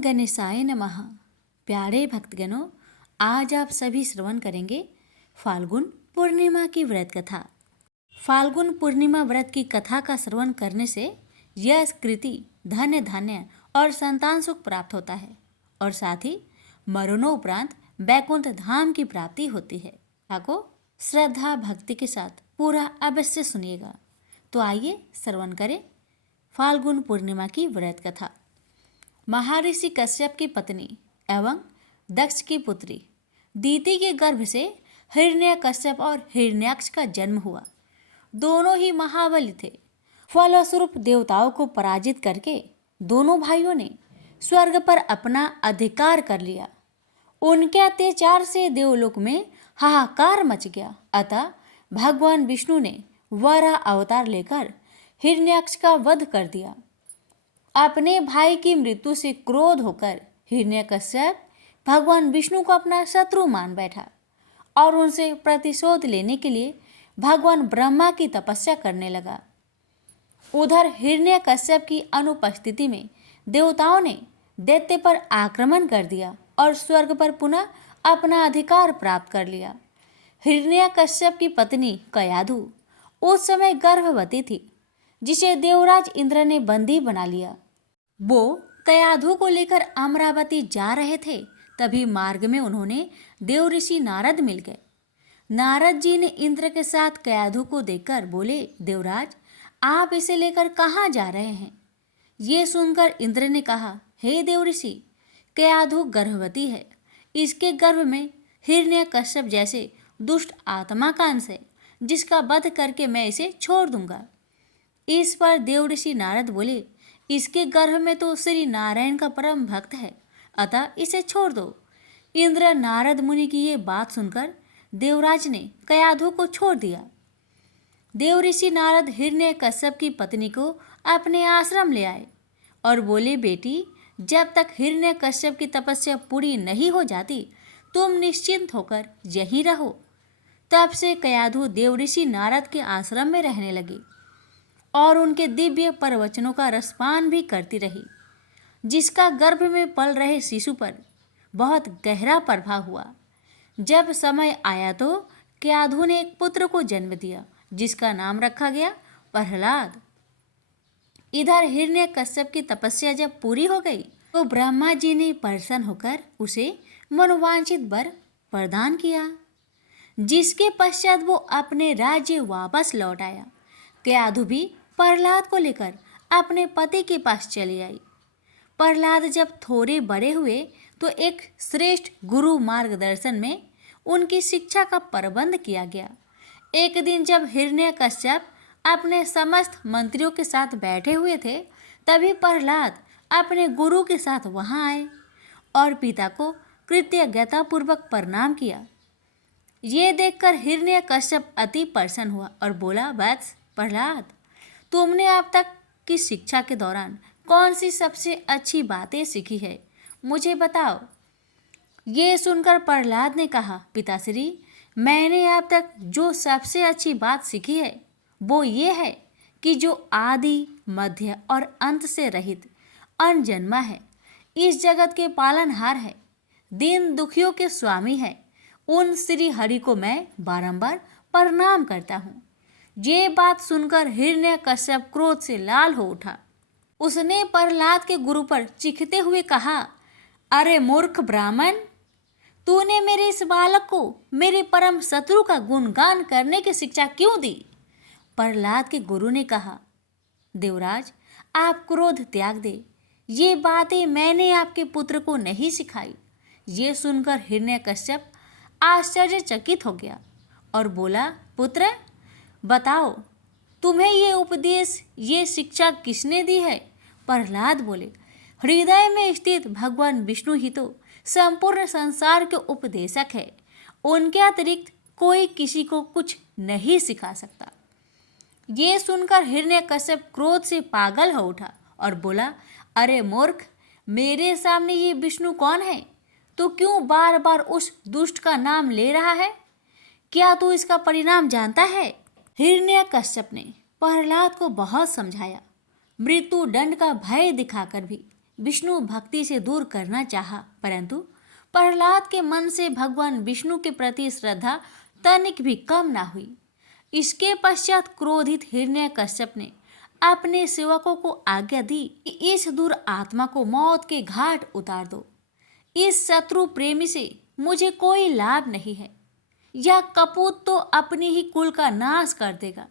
गणेशाय नमः। प्यारे भक्तगणों, आज आप सभी श्रवण करेंगे फाल्गुन पूर्णिमा की व्रत कथा। फाल्गुन पूर्णिमा व्रत की कथा का श्रवण करने से यश, कृति, धन्य धान्य और संतान सुख प्राप्त होता है और साथ ही मरणोपरांत बैकुंठ धाम की प्राप्ति होती है। आपको श्रद्धा भक्ति के साथ पूरा अवश्य सुनिएगा। तो आइए श्रवण करें फाल्गुन पूर्णिमा की व्रत कथा। महर्षि कश्यप की पत्नी एवं दक्ष की पुत्री दीति के गर्भ से हिरण्यकश्यप और हिरण्याक्ष का जन्म हुआ। दोनों ही महाबली थे। फलस्वरूप देवताओं को पराजित करके दोनों भाइयों ने स्वर्ग पर अपना अधिकार कर लिया। उनके अत्याचार से देवलोक में हाहाकार मच गया। अतः भगवान विष्णु ने वराह अवतार लेकर हिरण्याक्ष का वध कर दिया। अपने भाई की मृत्यु से क्रोध होकर हिरण्यकश्यप भगवान विष्णु को अपना शत्रु मान बैठा और उनसे प्रतिशोध लेने के लिए भगवान ब्रह्मा की तपस्या करने लगा। उधर हिरण्यकश्यप की अनुपस्थिति में देवताओं ने दैत्य पर आक्रमण कर दिया और स्वर्ग पर पुनः अपना अधिकार प्राप्त कर लिया। हिरण्यकश्यप की पत्नी कयाधु उस समय गर्भवती थी, जिसे देवराज इंद्र ने बंदी बना लिया। वो कयाधु को लेकर अमरावती जा रहे थे, तभी मार्ग में उन्होंने देव ऋषि नारद मिल गए। नारद जी ने इंद्र के साथ कयाधु को देखकर बोले, देवराज, आप इसे लेकर कहाँ जा रहे हैं? ये सुनकर इंद्र ने कहा, हे देव ऋषि, कयाधु गर्भवती है। इसके गर्भ में हिरण्यकश्यप जैसे दुष्ट आत्मा का अंश है, जिसका वध करके मैं इसे छोड़ दूंगा। इस पर देव ऋषि नारद बोले, इसके गर्भ में तो श्री नारायण का परम भक्त है, अतः इसे छोड़ दो। इंद्र नारद मुनि की ये बात सुनकर देवराज ने कयाधु को छोड़ दिया। देव ऋषि नारद हिरण्यकश्यप की पत्नी को अपने आश्रम ले आए और बोले, बेटी, जब तक हिरण्यकश्यप की तपस्या पूरी नहीं हो जाती, तुम निश्चिंत होकर यहीं रहो। तब से कयाधु देव ऋषि नारद के आश्रम में रहने लगी और उनके दिव्य प्रवचनों का रसपान भी करती रही, जिसका गर्भ में पल रहे शिशु पर बहुत गहरा प्रभाव हुआ। जब समय आया तो कयाधु ने एक पुत्र को जन्म दिया, जिसका नाम रखा गया प्रहलाद। इधर हिरण्यकश्यप की तपस्या जब पूरी हो गई तो ब्रह्मा जी ने प्रसन्न होकर उसे मनोवांछित वर प्रदान किया, जिसके पश्चात वो अपने राज्य वापस लौट आया। कयाधु भी प्रहलाद को लेकर अपने पति के पास चली आई। प्रहलाद जब थोड़े बड़े हुए तो एक श्रेष्ठ गुरु मार्गदर्शन में उनकी शिक्षा का प्रबंध किया गया। एक दिन जब हिरण्यकश्यप अपने समस्त मंत्रियों के साथ बैठे हुए थे, तभी प्रहलाद अपने गुरु के साथ वहां आए और पिता को कृतज्ञतापूर्वक प्रणाम किया। ये देखकर हिरण्यकश्यप अति प्रसन्न हुआ और बोला, वत्स प्रहलाद, तुमने अब तक की शिक्षा के दौरान कौन सी सबसे अच्छी बातें सीखी है, मुझे बताओ। ये सुनकर प्रहलाद ने कहा, पिताश्री, मैंने अब तक जो सबसे अच्छी बात सीखी है वो ये है कि जो आदि, मध्य और अंत से रहित अनजन्मा है, इस जगत के पालनहार है, दीन दुखियों के स्वामी है, उन श्री हरि को मैं बारंबार प्रणाम करता हूँ। ये बात सुनकर हिरण्यकश्यप क्रोध से लाल हो उठा। उसने प्रहलाद के गुरु पर चीखते हुए कहा, अरे मूर्ख ब्राह्मण, तूने मेरे इस बालक को मेरे परम शत्रु का गुणगान करने की शिक्षा क्यों दी? प्रहलाद के गुरु ने कहा, देवराज, आप क्रोध त्याग दे, ये बातें मैंने आपके पुत्र को नहीं सिखाई। ये सुनकर हिरण्यकश्यप आश्चर्यचकित हो गया और बोला, पुत्र, बताओ, तुम्हें ये उपदेश, ये शिक्षा किसने दी है? प्रहलाद बोले, हृदय में स्थित भगवान विष्णु ही तो संपूर्ण संसार के उपदेशक है। उनके अतिरिक्त कोई किसी को कुछ नहीं सिखा सकता। ये सुनकर हिरण्यकश्यप क्रोध से पागल हो उठा और बोला, अरे मूर्ख, मेरे सामने ये विष्णु कौन है? तो क्यों बार बार उस दुष्ट का नाम ले रहा है? क्या तू इसका परिणाम जानता है? हिरण्यकश्यप ने प्रहलाद को बहुत समझाया, मृत्यु दंड का भय दिखाकर भी विष्णु भक्ति से दूर करना चाहा, परंतु प्रहलाद के मन से भगवान विष्णु के प्रति श्रद्धा तनिक भी कम ना हुई। इसके पश्चात क्रोधित हिरण्यकश्यप ने अपने सेवकों को आज्ञा दी कि इस दूर आत्मा को मौत के घाट उतार दो। इस शत्रु प्रेमी से मुझे कोई लाभ नहीं है। यह कपूत तो अपने ही कुल का नाश कर देगा।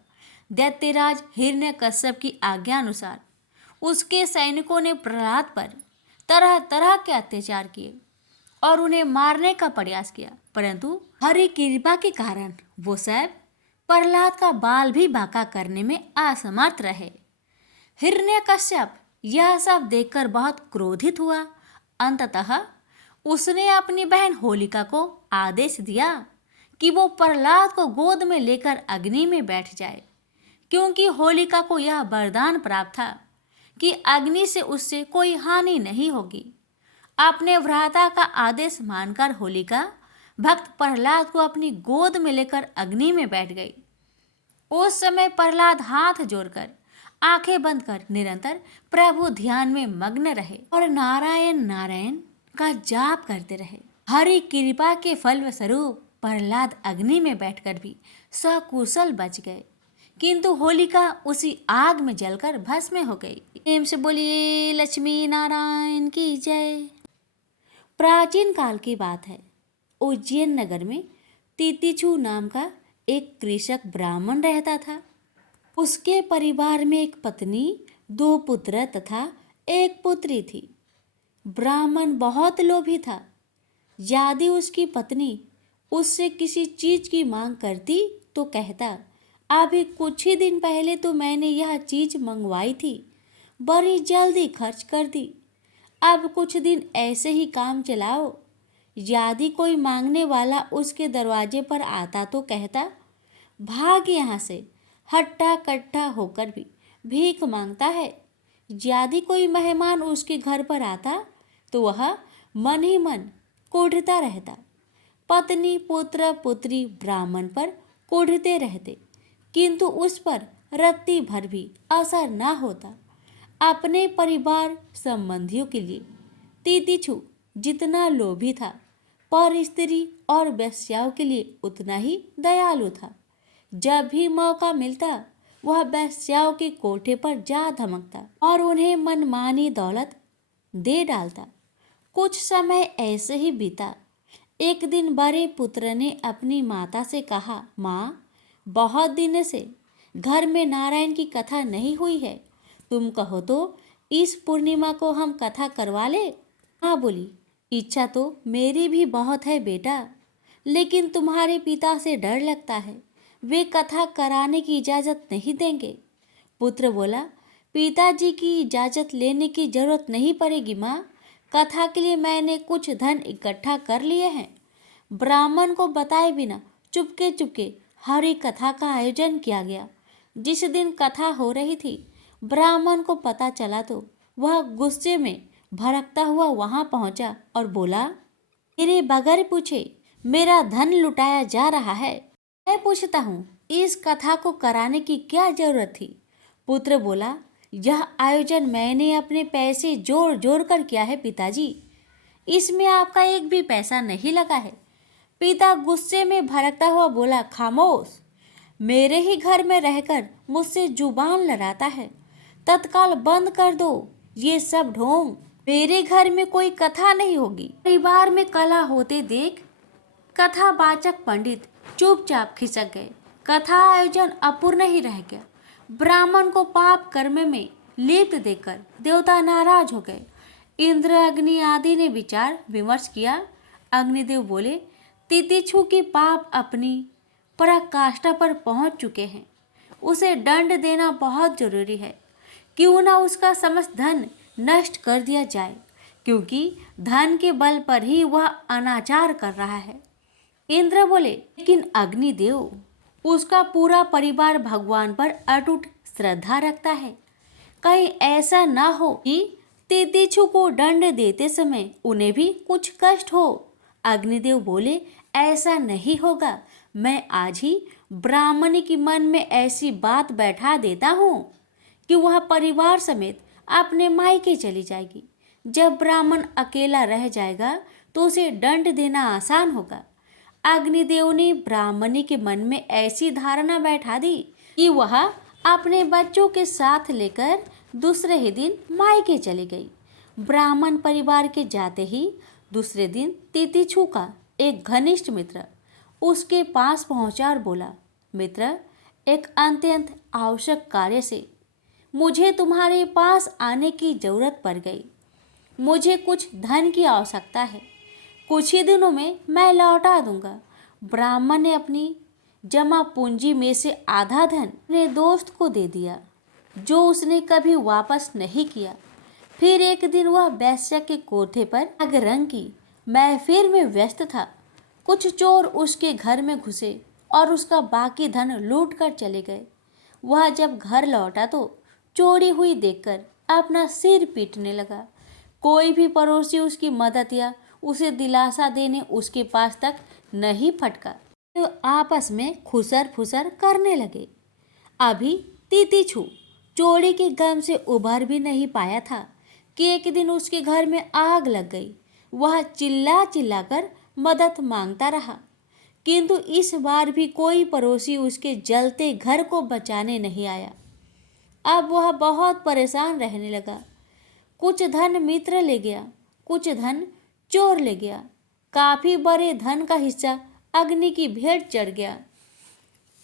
दैत्यराज हिरण्यकश्यप की आज्ञा अनुसार उसके सैनिकों ने प्रहलाद पर तरह तरह के अत्याचार किए और उन्हें मारने का प्रयास किया, परंतु हरि कृपा के कारण वो सब प्रहलाद का बाल भी बांका करने में असमर्थ रहे। हिरण्यकश्यप यह सब देखकर बहुत क्रोधित हुआ। अंततः उसने अपनी बहन होलिका को आदेश दिया कि वो प्रहलाद को गोद में लेकर अग्नि में बैठ जाए, क्योंकि होलिका को यह वरदान प्राप्त था कि अग्नि से उससे कोई हानि नहीं होगी। अपने भ्राता का आदेश मानकर होलिका भक्त प्रहलाद को अपनी गोद में लेकर अग्नि में बैठ गई। उस समय प्रहलाद हाथ जोड़कर आंखें बंद कर निरंतर प्रभु ध्यान में मग्न रहे और नारायण नारायण का जाप करते रहे। हरि कृपा के फल स्वरूप प्रहलाद अग्नि में बैठकर भी सकुशल बच गए, किंतु होलिका उसी आग में जलकर भस्म हो गई। प्रेम से बोलिए लक्ष्मी नारायण की जय। प्राचीन काल की बात है। उज्जैन नगर में तितिक्षु नाम का एक कृषक ब्राह्मण रहता था। उसके परिवार में एक पत्नी, 2 पुत्र तथा एक पुत्री थी। ब्राह्मण बहुत लोभी था। यदि उसकी पत्नी उससे किसी चीज की मांग करती तो कहता, अभी कुछ ही दिन पहले तो मैंने यह चीज मंगवाई थी, बड़ी जल्दी खर्च कर दी, अब कुछ दिन ऐसे ही काम चलाओ। यदि कोई मांगने वाला उसके दरवाजे पर आता तो कहता, भाग यहाँ से, हट्टा कट्टा होकर भी भीख मांगता है। यदि कोई मेहमान उसके घर पर आता तो वह मन ही मन कोढ़ता रहता। पत्नी पुत्र पुत्री ब्राह्मण पर कोढ़ते रहते, किंतु उस पर रत्ती भर भी असर न होता। अपने परिवार संबंधियों के लिए तितिक्षु जितना लोभी था, पर स्त्री और वेश्याओं के लिए उतना ही दयालु था। जब भी मौका मिलता वह वेश्याओं के कोठे पर जा धमकता और उन्हें मनमानी दौलत दे डालता। कुछ समय ऐसे ही बीता। एक दिन बड़े पुत्र ने अपनी माता से कहा, माँ, बहुत दिन से घर में नारायण की कथा नहीं हुई है, तुम कहो तो इस पूर्णिमा को हम कथा करवा ले। माँ बोली, इच्छा तो मेरी भी बहुत है बेटा, लेकिन तुम्हारे पिता से डर लगता है, वे कथा कराने की इजाज़त नहीं देंगे। पुत्र बोला, पिताजी की इजाज़त लेने की जरूरत नहीं पड़ेगी माँ, कथा के लिए मैंने कुछ धन इकट्ठा कर लिए हैं। ब्राह्मण को बताए बिना चुपके चुपके हरि कथा का आयोजन किया गया। जिस दिन कथा हो रही थी, ब्राह्मण को पता चला तो वह गुस्से में भड़कता हुआ वहां पहुंचा और बोला, मेरे बगैर पूछे मेरा धन लुटाया जा रहा है। मैं पूछता हूँ, इस कथा को कराने की क्या जरूरत थी? पुत्र बोला, यह आयोजन मैंने अपने पैसे जोड़ जोड़ कर किया है पिताजी, इसमें आपका एक भी पैसा नहीं लगा है। पिता गुस्से में भड़कता हुआ बोला, खामोश, मेरे ही घर में रहकर मुझसे जुबान लड़ाता है, तत्काल बंद कर दो ये सब ढोंग। मेरे घर में कोई कथा नहीं होगी। परिवार में कलह होते देख कथावाचक पंडित चुपचाप खिसक गए। कथा आयोजन अपूर्ण ही रह गया। ब्राह्मण को पाप कर्म में लिप्त देखकर देवता नाराज हो गए। इंद्र, अग्नि आदि ने विचार विमर्श किया। अग्निदेव बोले, तितिक्षु की पाप अपनी पराकाष्ठा पर पहुंच चुके हैं, उसे दंड देना बहुत जरूरी है। क्यों ना उसका समस्त धन नष्ट कर दिया जाए, क्योंकि धन के बल पर ही वह अनाचार कर रहा है। इंद्र बोले, लेकिन अग्निदेव, उसका पूरा परिवार भगवान पर अटूट श्रद्धा रखता है, कहीं ऐसा ना हो कि तितिक्षु को दंड देते समय उन्हें भी कुछ कष्ट हो। अग्निदेव बोले, ऐसा नहीं होगा, मैं आज ही ब्राह्मणी के मन में ऐसी बात बैठा देता हूँ कि वह परिवार समेत अपने मायके चली जाएगी। जब ब्राह्मण अकेला रह जाएगा तो उसे दंड देना आसान होगा। अग्निदेव ने ब्राह्मणी के मन में ऐसी धारणा बैठा दी कि वह अपने बच्चों के साथ लेकर दूसरे ही दिन मायके चली गई। ब्राह्मण परिवार के जाते ही दूसरे दिन तितिक्षु का एक घनिष्ठ मित्र उसके पास पहुंचा और बोला, मित्र, एक अत्यंत आवश्यक कार्य से मुझे तुम्हारे पास आने की जरूरत पड़ गई। मुझे कुछ धन की आवश्यकता है, कुछ ही दिनों में मैं लौटा दूंगा। ब्राह्मण ने अपनी जमा पूंजी में से आधा धन अपने दोस्त को दे दिया, जो उसने कभी वापस नहीं किया। फिर एक दिन वह वैश्य के कोठे पर आग रंग की महफिल में व्यस्त था। कुछ चोर उसके घर में घुसे और उसका बाकी धन लूट कर चले गए। वह जब घर लौटा तो चोरी हुई देखकर अपना सिर पीटने लगा। कोई भी पड़ोसी उसकी मदद या उसे दिलासा देने उसके पास तक नहीं फटका। तो आपस में खुसर फुसर करने लगे। अभी तितिक्षु चोरी के गम से उभर भी नहीं पाया था कि एक दिन उसके घर में आग लग गई। वह चिल्ला चिल्ला कर मदद मांगता रहा, किंतु इस बार भी कोई पड़ोसी उसके जलते घर को बचाने नहीं आया। अब वह बहुत परेशान रहने लगा। कुछ धन मित्र ले गया, कुछ धन चोर ले गया। काफी बड़े धन का हिस्सा अग्नि की भेंट चढ़ गया।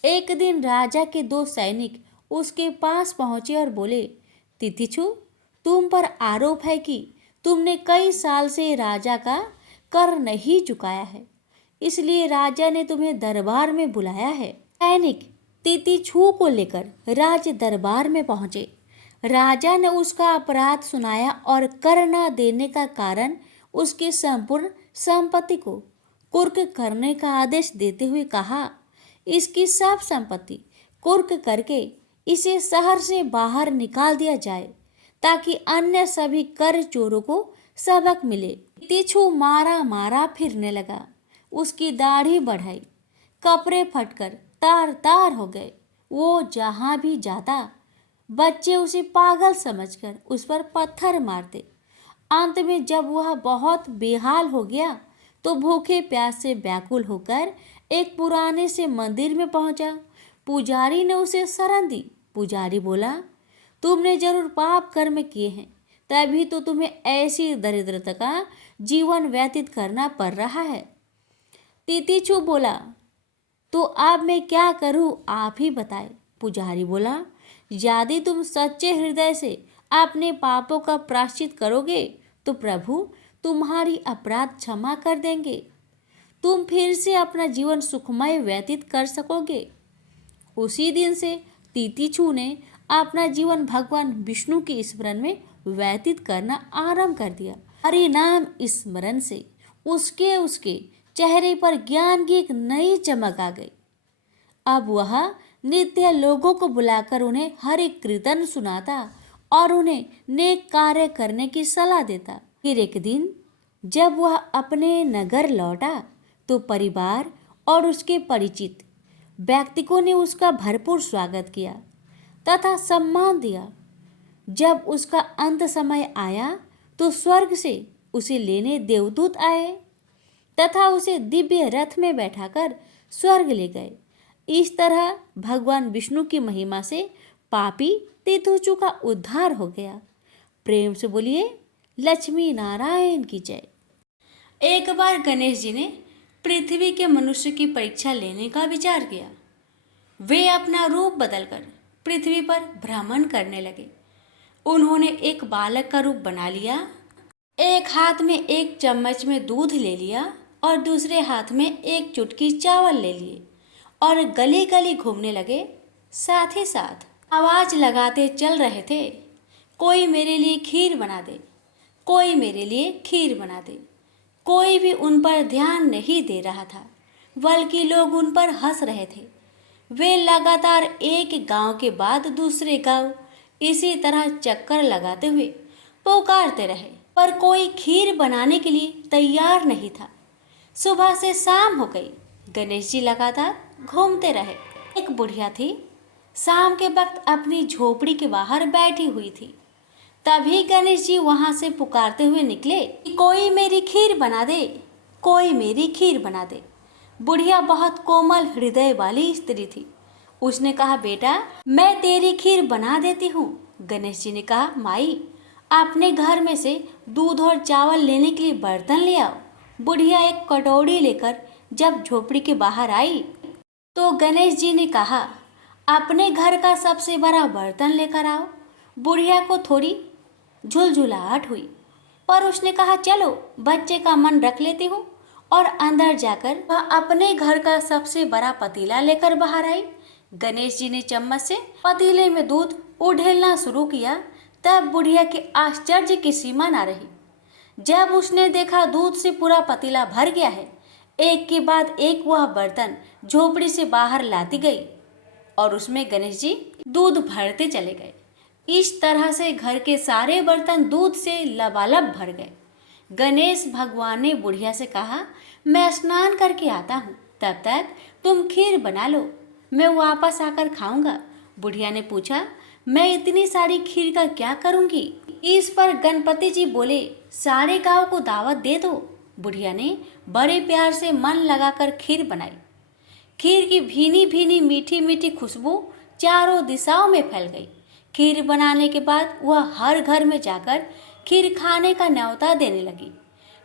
एक दिन राजा के 2 सैनिक उसके पास पहुंचे और बोले, तितिक्षु, तुम पर आरोप है कि तुमने कई साल से राजा का कर नहीं चुकाया है, इसलिए राजा ने तुम्हें दरबार में बुलाया है। सैनिक तितिक्षु को लेकर राज दरबार में पहुंचे। राजा ने उसका अपराध सुनाया और कर न देने का कारण उसकी संपूर्ण संपत्ति को कुर्क करने का आदेश देते हुए कहा, इसकी सब संपत्ति कुर्क करके इसे शहर से बाहर निकाल दिया जाए, ताकि अन्य सभी कर चोरों को सबक मिले। तितिक्षु मारा मारा फिरने लगा। उसकी दाढ़ी बढ़ाई, कपड़े फटकर तार तार हो गए। वो जहाँ भी जाता बच्चे उसे पागल समझकर उस पर पत्थर मारते। अंत में जब वह बहुत बेहाल हो गया तो भूखे प्यास से व्याकुल होकर एक पुराने से मंदिर में पहुंचा। पुजारी ने उसे शरण दी। पुजारी बोला, तुमने जरूर पाप कर्म किए हैं, तभी तो तुम्हें ऐसी दरिद्रता का जीवन व्यतीत करना पड़ रहा है। तितिक्षु बोला, तो अब मैं क्या करूं, आप ही बताएं। पुजारी बोला, यदि तुम सच्चे हृदय से अपने पापों का प्रायश्चित करोगे तो प्रभु तुम्हारी अपराध क्षमा कर देंगे। तुम फिर से अपना जीवन सुखमय व्यतीत कर सकोगे। उसी दिन से तितिक्षु ने अपना जीवन भगवान विष्णु के स्मरण में व्यतीत करना आरंभ कर दिया। हरि नाम स्मरण से उसके चेहरे पर ज्ञान की एक नई चमक आ गई। अब वह नित्य लोगों को बुलाकर उन्हें हरि कीर्तन सुनाता और उन्हें नेक कार्य करने की सलाह देता। फिर एक दिन जब वह अपने नगर लौटा तो परिवार और उसके परिचित व्यक्तियों ने उसका भरपूर स्वागत किया तथा सम्मान दिया। जब उसका अंत समय आया तो स्वर्ग से उसे लेने देवदूत आए तथा उसे दिव्य रथ में बैठाकर स्वर्ग ले गए। इस तरह भगवान विष्णु की महिमा से पापी तितिक्षु का उद्धार हो गया। प्रेम से बोलिए लक्ष्मी नारायण की जय। एक बार गणेश जी ने पृथ्वी के मनुष्य की परीक्षा लेने का विचार किया। वे अपना रूप बदलकर पृथ्वी पर भ्रमण करने लगे। उन्होंने एक बालक का रूप बना लिया। एक हाथ में एक चम्मच में दूध ले लिया और दूसरे हाथ में एक चुटकी चावल ले लिए और गली गली घूमने लगे। साथ ही साथ आवाज लगाते चल रहे थे, कोई मेरे लिए खीर बना दे, कोई मेरे लिए खीर बना दे। कोई भी उन पर ध्यान नहीं दे रहा था, बल्कि लोग उन पर हंस रहे थे। वे लगातार एक गांव के बाद दूसरे गांव इसी तरह चक्कर लगाते हुए पुकारते रहे, पर कोई खीर बनाने के लिए तैयार नहीं था। सुबह से शाम हो गई, गणेश जी लगातार घूमते रहे। एक बुढ़िया थी, शाम के वक्त अपनी झोपड़ी के बाहर बैठी हुई थी। तभी गणेश जी वहां से पुकारते हुए निकले कि कोई मेरी खीर बना दे, कोई मेरी खीर बना दे। बुढ़िया बहुत कोमल हृदय वाली स्त्री थी। उसने कहा, बेटा मैं तेरी खीर बना देती हूँ। गणेश जी ने कहा, माई अपने घर में से दूध और चावल लेने के लिए बर्तन ले आओ। बुढ़िया एक कटोरी लेकर जब झोपड़ी के बाहर आई तो गणेश जी ने कहा, अपने घर का सबसे बड़ा बर्तन लेकर आओ। बुढ़िया को थोड़ी झुलझुलाहट हुई, पर उसने कहा, चलो बच्चे का मन रख लेती हूँ। और अंदर जाकर वह अपने घर का सबसे बड़ा पतीला लेकर बाहर आई। गणेश जी ने चम्मच से पतीले में दूध उड़ेलना शुरू किया। तब बुढ़िया के आश्चर्य की सीमा ना रही। जब उसने देखा दूध से पूरा पतीला भर गया है, एक के बाद एक वह बर्तन झोपड़ी से बाहर लाती गई और उसमें गणेश जी दूध भरते चले गए। इस तरह से घर के सारे बर्तन दूध से लबालब भर गए। गणेश भगवान ने बुढ़िया से कहा, मैं स्नान करके आता हूँ, तब तक तुम खीर बना लो, मैं वापस आकर खाऊंगा। बुढ़िया ने पूछा, मैं इतनी सारी खीर का क्या करूंगी? इस पर गणपति जी बोले, सारे गांव को दावत दे दो। बुढ़िया ने बड़े प्यार से मन लगाकर खीर बनाई। खीर की भीनी भीनी मीठी मीठी खुशबू चारों दिशाओं में फैल गई। खीर बनाने के बाद वह हर घर में जाकर खीर खाने का न्योता देने लगी।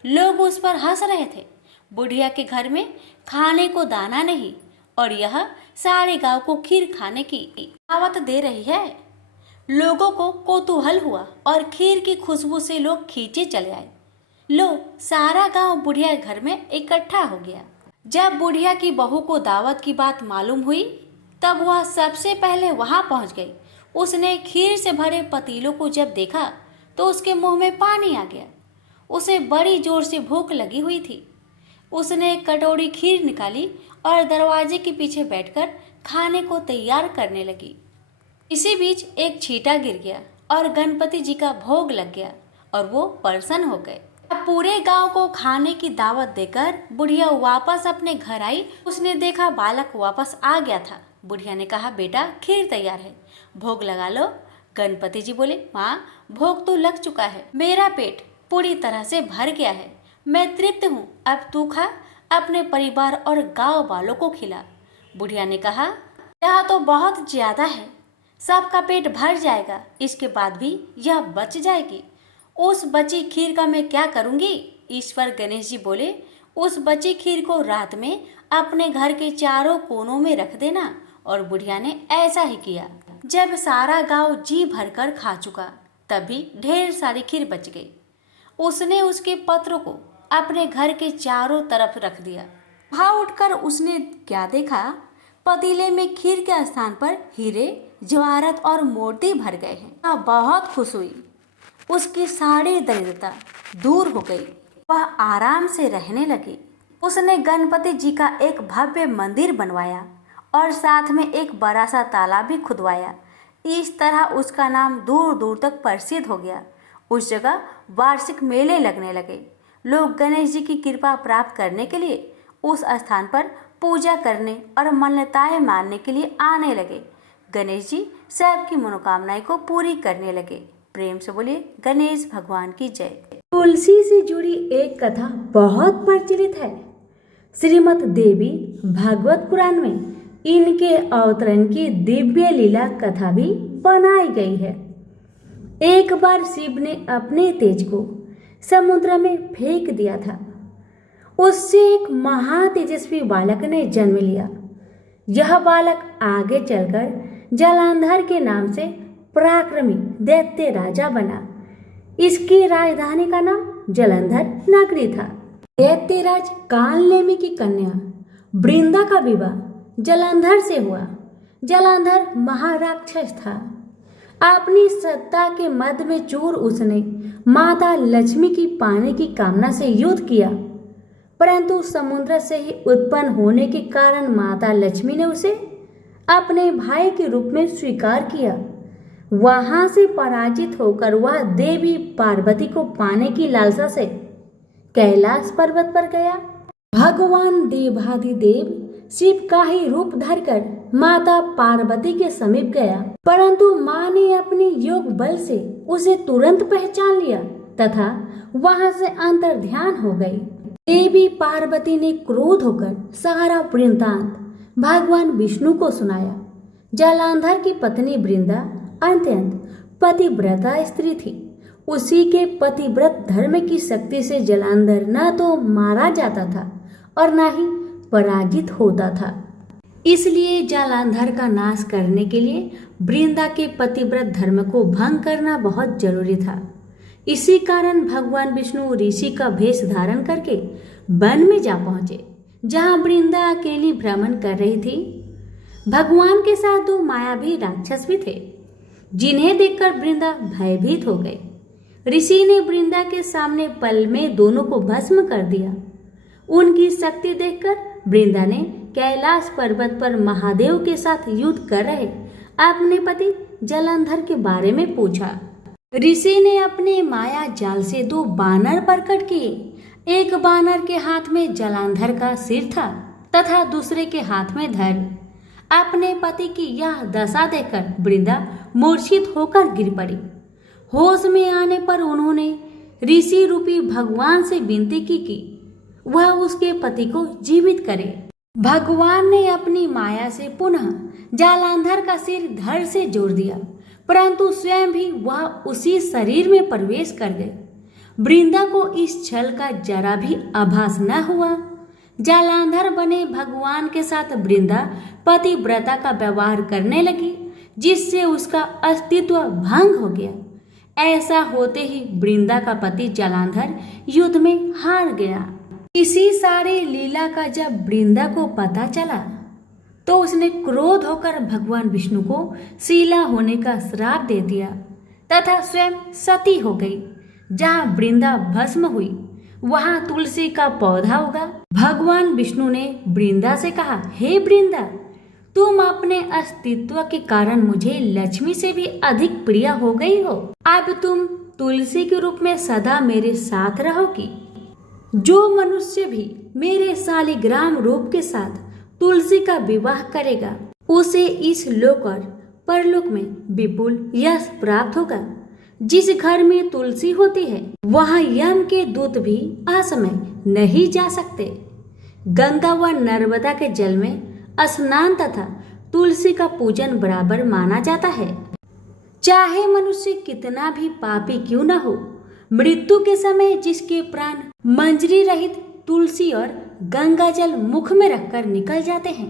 लोग उस पर हंस रहे थे। बुढ़िया के घर में खाने को दाना नहीं और यह सारे गांव को खीर खाने की दावत दे रही है। लोगों को कौतूहल हुआ और खीर की खुशबू से लोग खींचे चले आए। लो, सारा गांव बुढ़िया घर में इकट्ठा हो गया। जब बुढ़िया की बहू को दावत की बात मालूम हुई तब वह सबसे पहले वहां पहुंच गई। उसने खीर से भरे पतीलों को जब देखा तो उसके मुंह में पानी आ गया। उसे बड़ी जोर से भूख लगी हुई थी। उसने एक कटोरी खीर निकाली और दरवाजे के पीछे बैठकर खाने को तैयार करने लगी। इसी बीच एक छींटा गिर गया और गणपति जी का भोग लग गया और वो प्रसन्न हो गए। पूरे गांव को खाने की दावत देकर बुढ़िया वापस अपने घर आई। उसने देखा बालक वापस आ गया था। बुढ़िया ने कहा, बेटा खीर तैयार है, भोग लगा लो। गणपति जी बोले, माँ भोग तो लग चुका है, मेरा पेट पूरी तरह से भर गया है, मैं तृप्त हूँ, अब तू खा, अपने परिवार और गांव वालों को खिला। बुढ़िया ने कहा, यह तो बहुत ज्यादा है, सबका पेट भर जाएगा, इसके बाद भी यह बच जाएगी। उस बची खीर का मैं क्या करूँगी? इस पर गणेश जी बोले, उस बची खीर को रात में अपने घर के चारों कोनों में रख देना। और बुढ़िया ने ऐसा ही किया। जब सारा गांव जी भरकर खा चुका तब भी ढेर सारी खीर बच गई। उसने उसके पत्रों को अपने घर के चारों तरफ रख दिया। वहां उठकर उसने क्या देखा? पतीले में खीर के स्थान पर हीरे, जवाहरात और मोती भर गए हैं। बहुत खुश हुई। उसकी सारी दरिद्रता दूर हो गई। वह आराम से रहने लगी। उसने गणपति जी का एक भव्य मंदिर बनवाया और साथ में एक बड़ा सा तालाब भी खुदवाया। इस तरह उसका नाम दूर दूर तक प्रसिद्ध हो गया। उस जगह वार्षिक मेले लगने लगे। लोग गणेश जी की कृपा प्राप्त करने के लिए उस स्थान पर पूजा करने और मान्यताएं मानने के लिए आने लगे। गणेश जी सबकी मनोकामनाएं को पूरी करने लगे। प्रेम से बोलिए गणेश भगवान की जय। तुलसी से जुड़ी एक कथा बहुत प्रचलित है। श्रीमद् देवी भागवत पुराण में इनके अवतरण की दिव्य लीला कथा भी बनाई गई है। एक बार शिव ने अपने तेज को समुद्र में फेंक दिया था। उससे एक महातेजस्वी बालक ने जन्म लिया। यह बालक आगे चलकर जलंधर के नाम से पराक्रमी दैत्य राजा बना। इसकी राजधानी का नाम जलंधर नगरी था। दैत्यराज कालनेमी की कन्या वृंदा का विवाह जलंधर से हुआ। जलंधर महाराक्षस था। अपनी सत्ता के मद में चूर उसने माता लक्ष्मी की पाने की कामना से युद्ध किया, परंतु समुद्र से ही उत्पन्न होने के कारण माता लक्ष्मी ने उसे अपने भाई के रूप में स्वीकार किया। वहां से पराजित होकर वह देवी पार्वती को पाने की लालसा से कैलाश पर्वत पर गया। भगवान देवाधिदेव शिव का ही रूप धरकर माता पार्वती के समीप गया, परंतु माँ ने अपने योग बल से उसे तुरंत पहचान लिया तथा वहां से अंतर्ध्यान हो गई। देवी पार्वती ने क्रोध होकर सारा वृत्तांत भगवान विष्णु को सुनाया। जालंधर की पत्नी वृंदा अत्यंत पतिव्रता स्त्री थी। उसी के पतिव्रत धर्म की शक्ति से जालंधर न तो मारा जाता था और न ही पराजित होता था। इसलिए जालंधर का नाश करने के लिए वृंदा के पतिव्रत धर्म को भंग करना बहुत जरूरी था। इसी कारण भगवान विष्णु ऋषि का भेष धारण करके वन में जा पहुंचे, जहां वृंदा अकेली भ्रमण कर रही थी। भगवान के साथ दो मायावी राक्षस भी थे, जिन्हें देखकर वृंदा भयभीत हो गई। ऋषि ने वृंदा के सामने पल में दोनों को भस्म कर दिया। उनकी शक्ति देखकर वृंदा ने कैलाश पर्वत पर महादेव के साथ युद्ध कर रहे अपने पति जालंधर के बारे में पूछा। ऋषि ने अपने माया जाल से दो बानर प्रकट किए। एक बानर के हाथ में जालंधर का सिर था तथा दूसरे के हाथ में धड़। अपने पति की यह दशा देखकर वृंदा मूर्छित होकर गिर पड़ी। होश में आने पर उन्होंने ऋषि रूपी भगवान से विनती की कि वह उसके पति को जीवित करे। भगवान ने अपनी माया से पुनः जालंधर का सिर धड़ से जोड़ दिया, परंतु स्वयं भी वह उसी शरीर में प्रवेश कर गए। वृंदा को इस छल का जरा भी आभास न हुआ। जालंधर बने भगवान के साथ वृंदा पतिव्रता का व्यवहार करने लगी, जिससे उसका अस्तित्व भंग हो गया। ऐसा होते ही वृंदा का पति जालंधर युद्ध में हार गया। इसी सारी लीला का जब वृंदा को पता चला तो उसने क्रोध होकर भगवान विष्णु को शीला होने का श्राप दे दिया तथा स्वयं सती हो गई। जहाँ वृंदा भस्म हुई वहां तुलसी का पौधा उगा। भगवान विष्णु ने वृंदा से कहा, हे वृंदा, तुम अपने अस्तित्व के कारण मुझे लक्ष्मी से भी अधिक प्रिय हो गई हो। अब तुम तुलसी के रूप में सदा मेरे साथ रहोगी। जो मनुष्य भी मेरे शालिग्राम रूप के साथ तुलसी का विवाह करेगा उसे इस लोक और परलोक में विपुल यश प्राप्त होगा। जिस घर में तुलसी होती है वहां यम के दूत भी असमय नहीं जा सकते। गंगा व नर्मदा के जल में स्नान तथा तुलसी का पूजन बराबर माना जाता है। चाहे मनुष्य कितना भी पापी क्यों न हो, मृत्यु के समय जिसके प्राण मंजरी रहित तुलसी और गंगा जल मुख में रखकर निकल जाते हैं,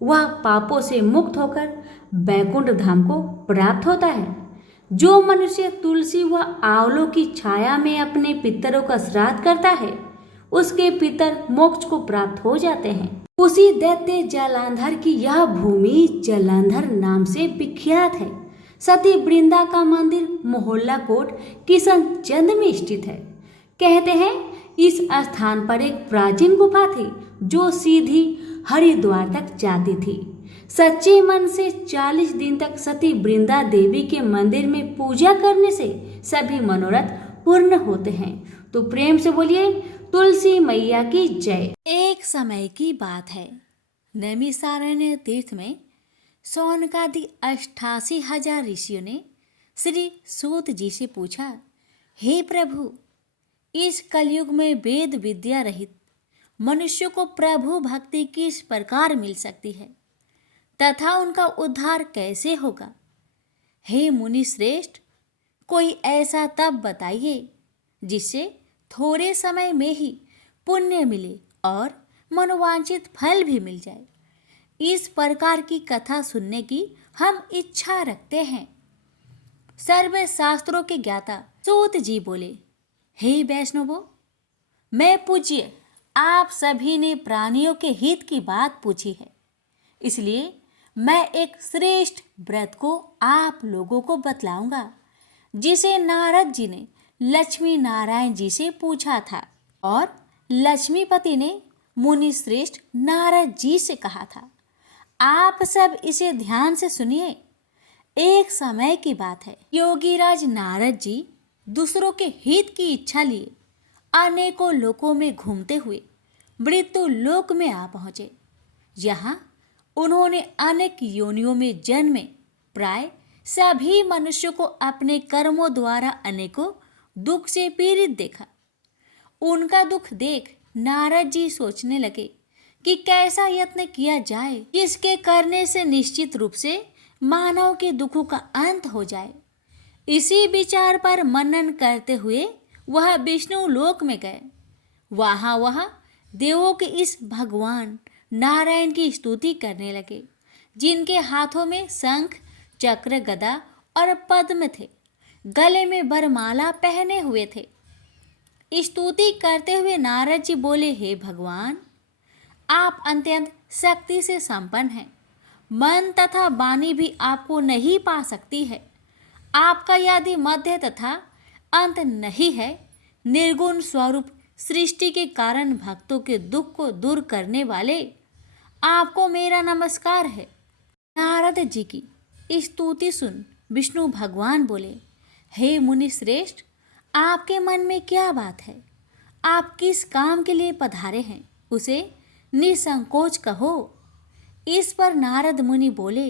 वह पापों से मुक्त होकर बैकुंठ धाम को प्राप्त होता है। जो मनुष्य तुलसी व आंवलों की छाया में अपने पितरों का श्राद्ध करता है, उसके पितर मोक्ष को प्राप्त हो जाते हैं। उसी दैत्य जालंधर की यह भूमि जालंधर नाम से विख्यात है। सती वृंदा का मंदिर मोहल्ला कोट किशनचंद में स्थित है। कहते हैं इस स्थान पर एक प्राचीन गुफा थी जो सीधी हरिद्वार तक जाती थी। सच्चे मन से 40 दिन तक सती वृंदा देवी के मंदिर में पूजा करने से सभी मनोरथ पूर्ण होते हैं। तो प्रेम से बोलिए तुलसी मैया की जय। एक समय की बात है, नैमिषारण्य तीर्थ में सौनकादि 88,000 ऋषियों ने श्री सूत जी से पूछा, हे प्रभु, इस कलयुग में वेद विद्या रहित मनुष्य को प्रभु भक्ति किस प्रकार मिल सकती है तथा उनका उद्धार कैसे होगा। हे मुनि श्रेष्ठ, कोई ऐसा तप बताइए जिससे थोड़े समय में ही पुण्य मिले और मनोवांछित फल भी मिल जाए। इस प्रकार की कथा सुनने की हम इच्छा रखते हैं। सर्व शास्त्रों के ज्ञाता सूत जी बोले, हे वैष्णवों, मैं पूज्य आप सभी ने प्राणियों के हित की बात पूछी है, इसलिए मैं एक श्रेष्ठ व्रत को आप लोगों को बतलाऊंगा, जिसे नारद जी ने लक्ष्मी नारायण जी से पूछा था और लक्ष्मीपति ने मुनि श्रेष्ठ नारद जी से कहा था। आप सब इसे ध्यान से सुनिए। एक समय की बात है, योगीराज नारद जी दूसरों के हित की इच्छा लिए अनेकों लोकों में घूमते हुए मृत्यु लोक में आ पहुंचे। यहाँ उन्होंने अनेक योनियों में जन्मे प्राय सभी मनुष्यों को अपने कर्मों द्वारा अनेकों दुख से पीड़ित देखा। उनका दुख देख नारद जी सोचने लगे कि कैसा यत्न किया जाए जिसके करने से निश्चित रूप से मानव के दुखों का अंत हो जाए। इसी विचार पर मनन करते हुए वह विष्णु लोक में गए। वह देवों के इस भगवान नारायण की स्तुति करने लगे, जिनके हाथों में शंख, चक्र, गदा और पद्म थे, गले में वरमाला पहने हुए थे। स्तुति करते हुए नारद जी बोले, हे भगवान, आप अत्यंत शक्ति से संपन्न हैं। मन तथा वाणी भी आपको नहीं पा सकती है। आपका यदि मध्य तथा अंत नहीं है। निर्गुण स्वरूप सृष्टि के कारण भक्तों के दुख को दूर करने वाले आपको मेरा नमस्कार है। नारद जी की स्तुति सुन विष्णु भगवान बोले, हे मुनि श्रेष्ठ, आपके मन में क्या बात है? आप किस काम के लिए पधारे हैं, उसे निसंकोच कहो। इस पर नारद मुनि बोले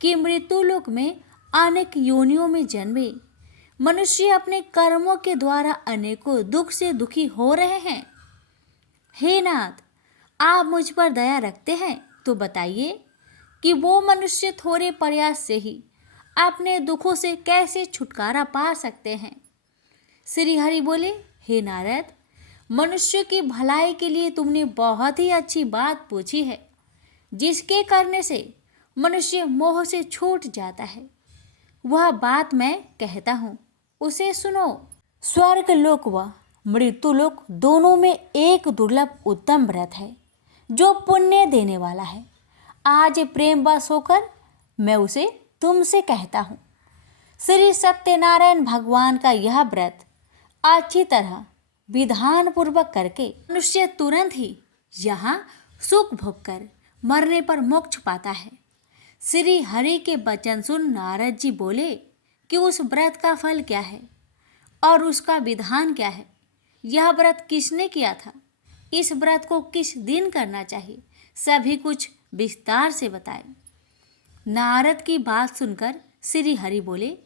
कि मृत्युलोक में अनेक योनियों में जन्मे मनुष्य अपने कर्मों के द्वारा अनेकों दुख से दुखी हो रहे हैं। हे नाथ, आप मुझ पर दया रखते हैं तो बताइए कि वो मनुष्य थोड़े प्रयास से ही अपने दुखों से कैसे छुटकारा पा सकते हैं। श्री हरि बोले, हे नारद, मनुष्य की भलाई के लिए तुमने बहुत ही अच्छी बात पूछी है, जिसके करने से मनुष्य मोह से छूट जाता है। वह बात मैं कहता हूँ, उसे सुनो। स्वर्ग लोक व मृत्यु लोक दोनों में एक दुर्लभ उत्तम व्रत है जो पुण्य देने वाला है। आज प्रेम वश होकर मैं उसे तुमसे कहता हूँ। श्री सत्यनारायण भगवान का यह व्रत अच्छी तरह विधान पूर्वक करके मनुष्य तुरंत ही यहाँ सुख भोग कर मरने पर मोक्ष पाता है। श्री हरि के वचन सुन नारद जी बोले कि उस व्रत का फल क्या है और उसका विधान क्या है। यह व्रत किसने किया था, इस व्रत को किस दिन करना चाहिए, सभी कुछ विस्तार से बताए। नारद की बात सुनकर श्री हरि बोले,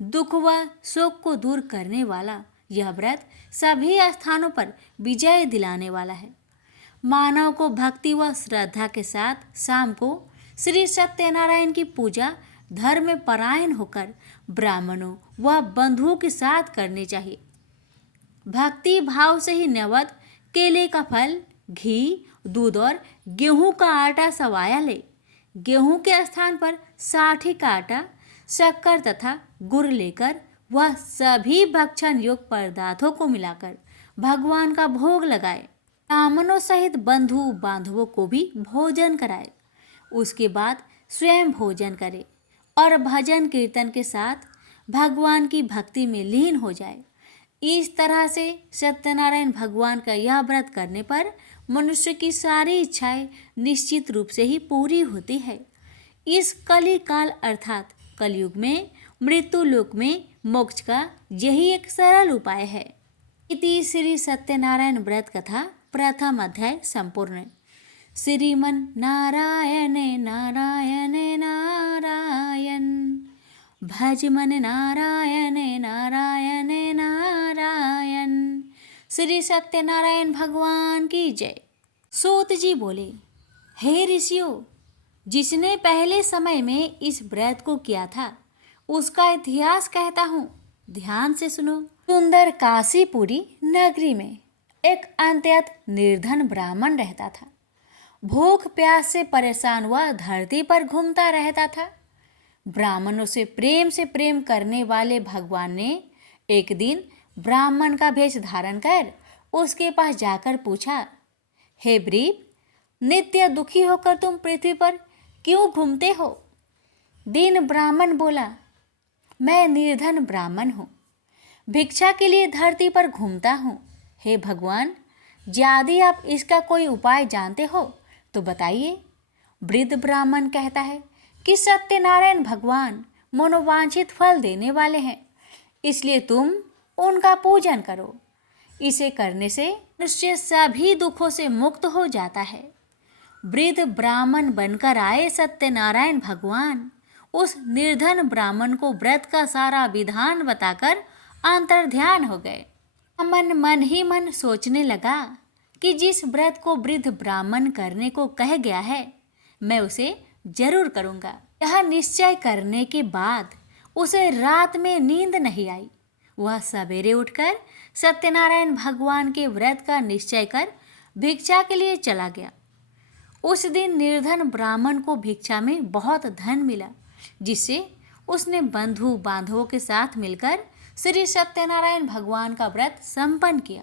दुख व शोक को दूर करने वाला यह व्रत सभी स्थानों पर विजय दिलाने वाला है। मानव को भक्ति व श्रद्धा के साथ शाम को श्री सत्यनारायण की पूजा धर्म में परायण होकर ब्राह्मणों व बंधुओं के साथ करनी चाहिए। भक्ति भाव से ही नैवेद्य केले का फल, घी, दूध और गेहूं का आटा सवाया ले। गेहूं के स्थान पर साठी का आटा, शक्कर तथा गुड़ लेकर वह सभी भक्षण योग्य पदार्थों को मिलाकर भगवान का भोग लगाए। ब्राह्मणों सहित बंधु बांधवों को भी भोजन कराए। उसके बाद स्वयं भोजन करे और भजन कीर्तन के साथ भगवान की भक्ति में लीन हो जाए। इस तरह से सत्यनारायण भगवान का यह व्रत करने पर मनुष्य की सारी इच्छाएं निश्चित रूप से ही पूरी होती है। इस कली काल अर्थात कलयुग में मृत्यु लोक में मोक्ष का यही एक सरल उपाय है। इति श्री सत्यनारायण व्रत कथा प्रथम अध्याय संपूर्ण। श्रीमन नारायण नारायण नारायण, भज मन नारायण नारायण नारायण। श्री सत्यनारायण भगवान की जय। सूत जी बोले, हे ऋषियों, जिसने पहले समय में इस व्रत को किया था उसका इतिहास कहता हूँ, ध्यान से सुनो। सुंदर काशीपुरी नगरी में एक अत्यंत निर्धन ब्राह्मण रहता था। भूख प्यास से परेशान हुआ धरती पर घूमता रहता था। ब्राह्मणों से प्रेम करने वाले भगवान ने एक दिन ब्राह्मण का भेष धारण कर उसके पास जाकर पूछा, हे ब्रीप, नित्य दुखी होकर तुम पृथ्वी पर क्यों घूमते हो? दीन ब्राह्मण बोला, मैं निर्धन ब्राह्मण हूँ, भिक्षा के लिए धरती पर घूमता हूँ। हे भगवान, यदि आप इसका कोई उपाय जानते हो तो बताइए। वृद्ध ब्राह्मण कहता है कि सत्यनारायण भगवान मनोवांछित फल देने वाले हैं, इसलिए तुम उनका पूजन करो। इसे करने से मनुष्य सभी दुखों से मुक्त हो जाता है। वृद्ध ब्राह्मण बनकर आए सत्यनारायण भगवान उस निर्धन ब्राह्मण को व्रत का सारा विधान बताकर अंतर्ध्यान हो गए। ब्राह्मण मन ही मन सोचने लगा कि जिस व्रत को वृद्ध ब्राह्मण करने को कह गया है मैं उसे जरूर करूँगा। यह निश्चय करने के बाद उसे रात में नींद नहीं आई। वह सवेरे उठकर सत्यनारायण भगवान के व्रत का निश्चय कर भिक्षा के लिए चला गया। उस दिन निर्धन ब्राह्मण को भिक्षा में बहुत धन मिला, जिससे उसने बंधु बांधवों के साथ मिलकर श्री सत्यनारायण भगवान का व्रत संपन्न किया।